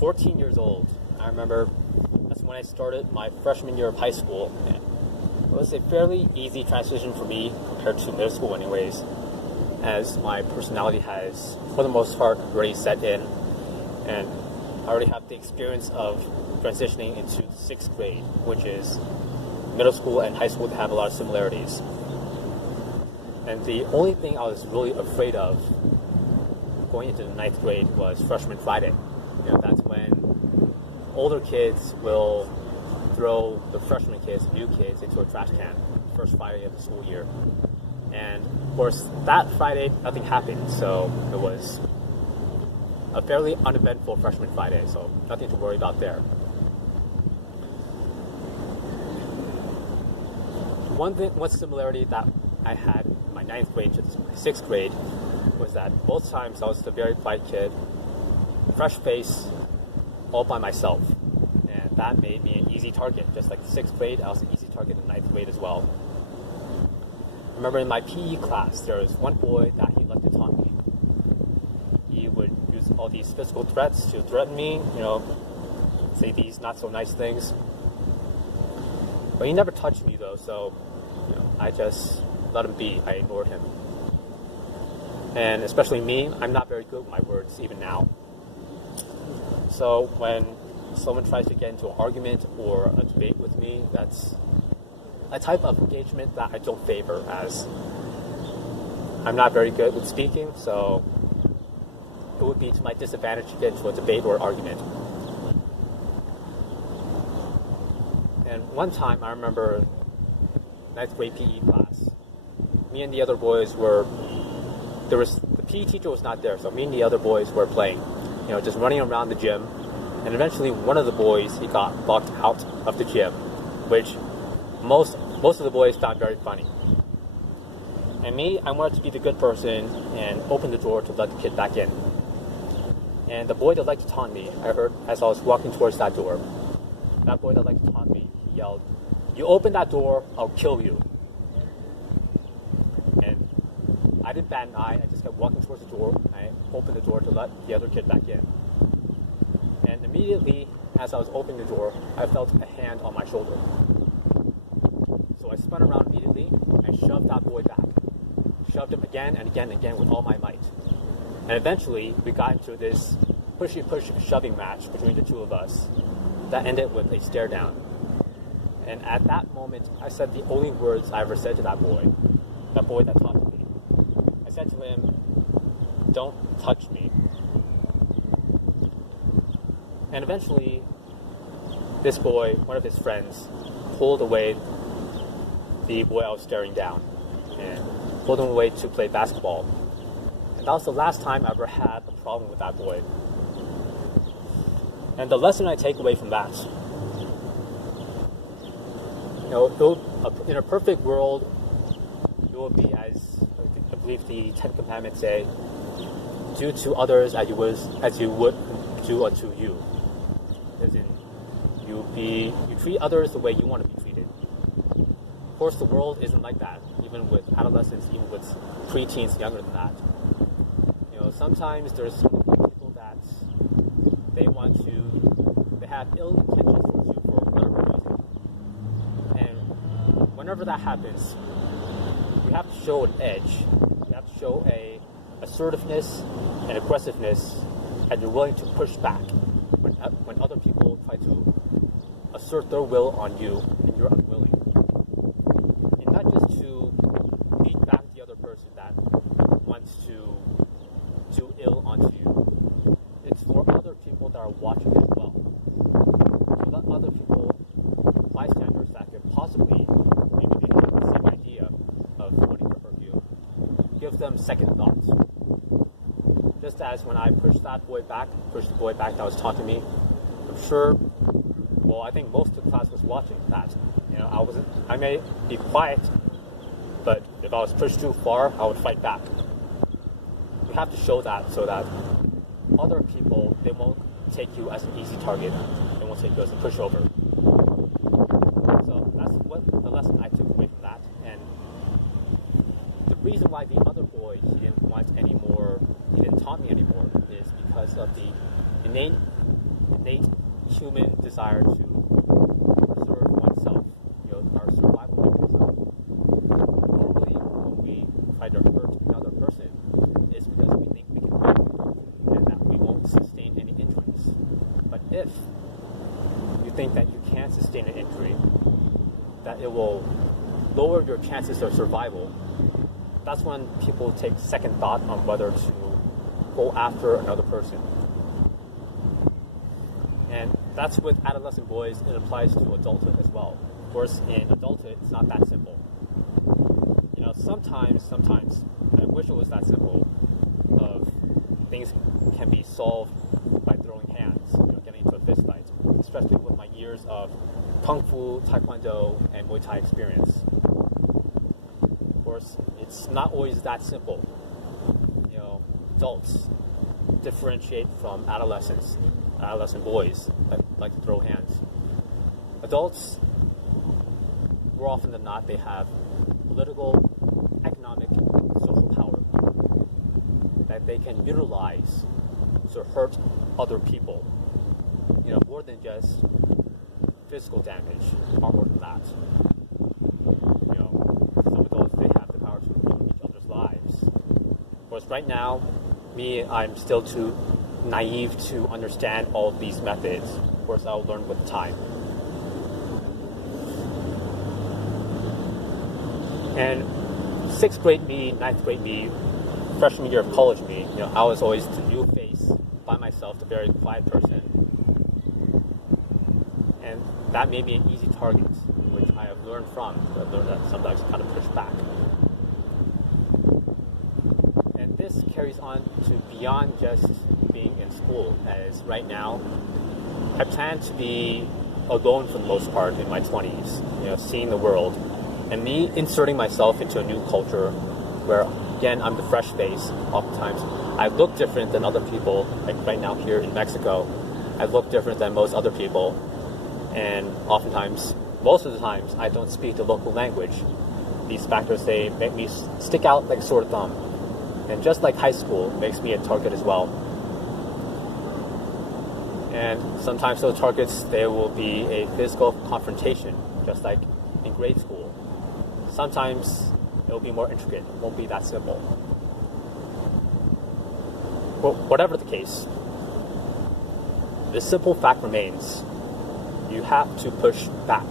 14 years old. I remember that's when I started my freshman year of high school. And it was a fairly easy transition for me compared to middle school anyways, as my personality has, for the most part, already set in, and I already have the experience of transitioning into 6th grade, which is middle school and high school that have a lot of similarities. And the only thing I was really afraid of going into the 9th grade was Freshman Friday. That's when older kids will throw the freshman kids, new kids, into a trash can, first Friday of the school year. And of course, that Friday, nothing happened, so it was a fairly uneventful Freshman Friday, so nothing to worry about there. One similarity that I had in my 9th grade to 6th grade was that both times I was the very quiet kid, fresh face, all by myself. And that made me an easy target. Just like 6th grade, I was an easy target in 9th grade as well. I remember in my PE class, there was one boy that he liked to taunt me. He would use all these physical threats to threaten me, say these not so nice things. But he never touched me though, so I just let him be. I ignored him. And especially me, I'm not very good with my words even now. So when someone tries to get into an argument or a debate with me, that's a type of engagement that I don't favor, as I'm not very good with speaking, so it would be to my disadvantage to get into a debate or argument. And one time I remember 9th grade PE class. Me and the other boys the PE teacher was not there, so me and the other boys were playing, just running around the gym. And eventually one of the boys, he got locked out of the gym, which most of the boys found very funny. And me, I wanted to be the good person and open the door to let the kid back in. And the boy that liked to taunt me, I heard as I was walking towards that door, that boy that liked to taunt me, he yelled, "You open that door, I'll kill you." And I didn't bat an eye. I just kept walking towards the door. I opened the door to let the other kid back in. And immediately, as I was opening the door, I felt a hand on my shoulder. So I spun around immediately and shoved that boy back. Shoved him again and again and again with all my might. And eventually, we got into this pushy-push shoving match between the two of us that ended with a stare down. And at that moment, I said the only words I ever said to that boy that taunted me. I said to him, "Don't touch me." And eventually, this boy, one of his friends, pulled away the boy I was staring down and pulled him away to play basketball. And that was the last time I ever had a problem with that boy. And the lesson I take away from that, in a perfect world, it will be as I believe the 10 Commandments say, do to others as you would do unto you. As in, you treat others the way you want to be treated. Of course, the world isn't like that, even with adolescents, even with preteens younger than that. Sometimes there's people that they have ill intentions towards you for whatever reason. And whenever that happens, you have to show an edge. You have to show a assertiveness and aggressiveness, and you're willing to push back when other people try to assert their will on you and you're unwilling. And not just to beat back the other person that wants to do ill onto you. It's for other people that are watching as well. To let other people, bystanders that could possibly maybe be having the same idea of wanting to hurt you, give them second thoughts. Just as when I pushed the boy back that was talking to me, I'm sure, I think most of the class was watching that. I may be quiet, but if I was pushed too far, I would fight back. You have to show that so that other people, they won't take you as an easy target. They won't take you as a pushover. So that's what the lesson I took away from that. And the reason why the other boy, he didn't taunt me anymore, is because of the innate innate human desire to preserve oneself, our survival mechanism. Normally, when we try to hurt another person, it's because we think we can win and that we won't sustain any injuries. But if you think that you can sustain an injury, that it will lower your chances of survival, that's when people take second thought on whether to go after another person. And that's with adolescent boys. It applies to adulthood as well. Of course, in adulthood, it's not that simple. Sometimes, I wish it was that simple. Things can be solved by throwing hands, getting into a fist fight, especially with my years of Kung Fu, Taekwondo, and Muay Thai experience. Of course, it's not always that simple. Adults differentiate from adolescent boys that like to throw hands. Adults, more often than not, they have political, economic, social power that they can utilize to hurt other people. More than just physical damage, far more than that. Some adults, they have the power to ruin each other's lives. Of course, right now, I'm still too naive to understand all of these methods. Of course, I'll learn with time. And 6th grade me, 9th grade me, freshman year of college me, I was always the new face by myself, the very quiet person. And that made me an easy target, which I have learned from. I've learned that sometimes how to push back. And this carries on to beyond just being in school, as right now, I plan to be alone for the most part in my 20s, seeing the world, and me inserting myself into a new culture where, again, I'm the fresh face. Oftentimes, I look different than other people. Like right now here in Mexico, I look different than most other people, and oftentimes, most of the times, I don't speak the local language. These factors, they make me stick out like a sore thumb. And just like high school, makes me a target as well. And sometimes those targets, there will be a physical confrontation, just like in grade school. Sometimes it will be more intricate. It won't be that simple. But whatever the case, the simple fact remains, you have to push back.